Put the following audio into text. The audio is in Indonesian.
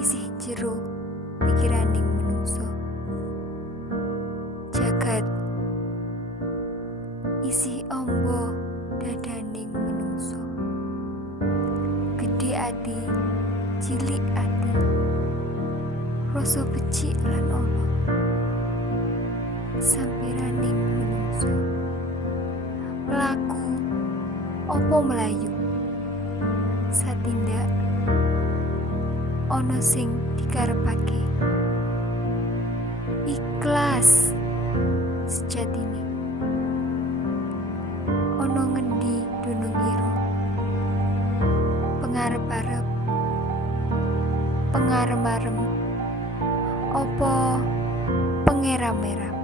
isih jero pikiraning menungso. Jagat isih ombo dadaning menungso. Gede ati, cilik ati, rasa becik lan ono sampiraning menungso. Mlaku opo melayu, satindak ono sing dikarepake. Ikhlas sejatine ono ngendi dunung ira, pengarep-arep, pengarem-arem, opo pengeram-eram.